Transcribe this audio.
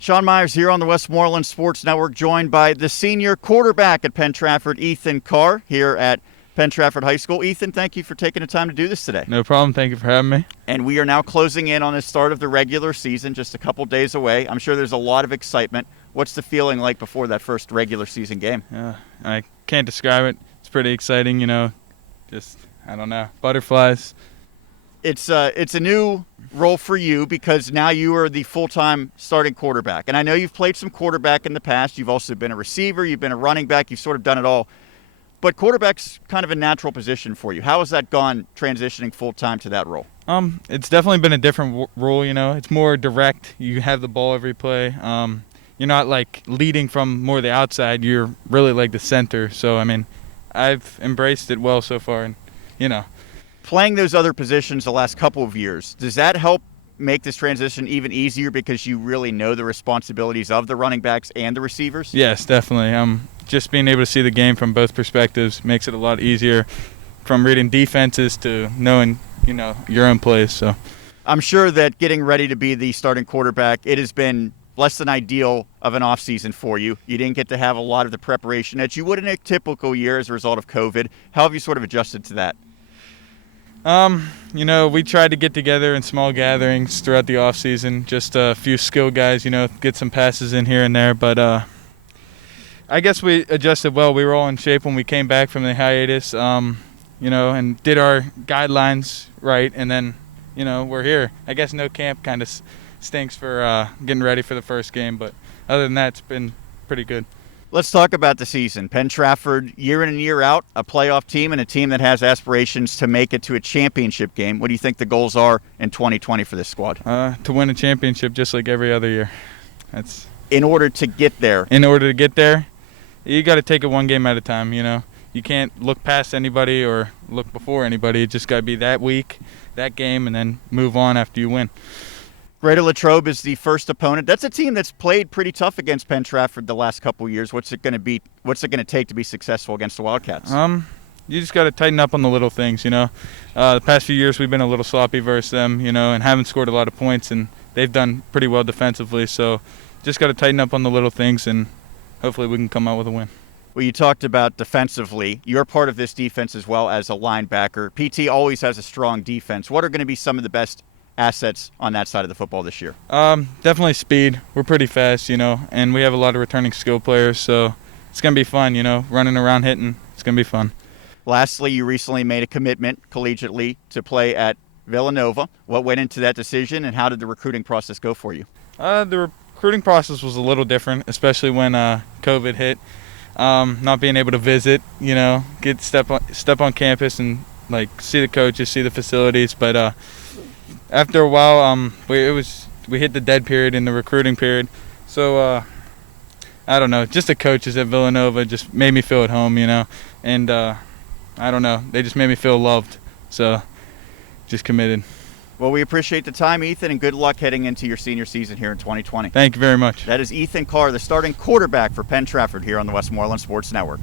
Sean Myers here on the Westmoreland Sports Network, joined by the senior quarterback at Penn-Trafford, Ethan Carr, here at Penn-Trafford High School. Ethan, thank you for taking the time to do this today. No problem. Thank you for having me. And we are now closing in on the start of the regular season, just a couple days away. I'm sure there's a lot of excitement. What's the feeling like before that first regular season game? I can't describe it. It's pretty exciting, I don't know, butterflies. It's a new role for you because now you are the full-time starting quarterback. And I know you've played some quarterback in the past. You've also been a receiver. You've been a running back. You've sort of done it all. But quarterback's kind of a natural position for you. How has that gone transitioning full-time to that role? It's definitely been a different role, It's more direct. You have the ball every play. You're not like leading from more the outside. You're really like the center. So, I've embraced it well so far. And, Playing those other positions the last couple of years, does that help make this transition even easier because you really know the responsibilities of the running backs and the receivers? Yes, definitely. Just being able to see the game from both perspectives makes it a lot easier, from reading defenses to knowing, your own plays. So I'm sure that getting ready to be the starting quarterback, it has been less than ideal of an offseason for you. You didn't get to have a lot of the preparation that you would in a typical year as a result of COVID. How have you sort of adjusted to that? We tried to get together in small gatherings throughout the off season, just a few skill guys, get some passes in here and there. But I guess we adjusted well. We were all in shape when we came back from the hiatus, and did our guidelines right. And then, we're here. I guess no camp kind of stinks for getting ready for the first game. But other than that, it's been pretty good. Let's talk about the season. Penn-Trafford, year in and year out, a playoff team and a team that has aspirations to make it to a championship game. What do you think the goals are in 2020 for this squad? To win a championship just like every other year. In order to get there? In order to get there, you got to take it one game at a time, You can't look past anybody or look before anybody. It just got to be that week, that game, and then move on after you win. Greater Latrobe is the first opponent. That's a team that's played pretty tough against Penn-Trafford the last couple of years. What's it going to take to be successful against the Wildcats? You just got to tighten up on the little things, The past few years we've been a little sloppy versus them, and haven't scored a lot of points, and they've done pretty well defensively. So just got to tighten up on the little things, and hopefully we can come out with a win. Well, you talked about defensively. You're part of this defense as well as a linebacker. PT always has a strong defense. What are going to be some of the best assets on that side of the football this year? Definitely speed. We're pretty fast, and we have a lot of returning skill players, so it's going to be fun, running around hitting. It's going to be fun. Lastly, you recently made a commitment collegiately to play at Villanova. What went into that decision, and how did the recruiting process go for you? The recruiting process was a little different, especially when COVID hit. Not being able to visit, get step on campus and see the coaches, see the facilities, but after a while, we hit the dead period in the recruiting period. So, I don't know, just the coaches at Villanova just made me feel at home, and I don't know, they just made me feel loved. So, just committed. Well, we appreciate the time, Ethan, and good luck heading into your senior season here in 2020. Thank you very much. That is Ethan Carr, the starting quarterback for Penn-Trafford here on the Westmoreland Sports Network.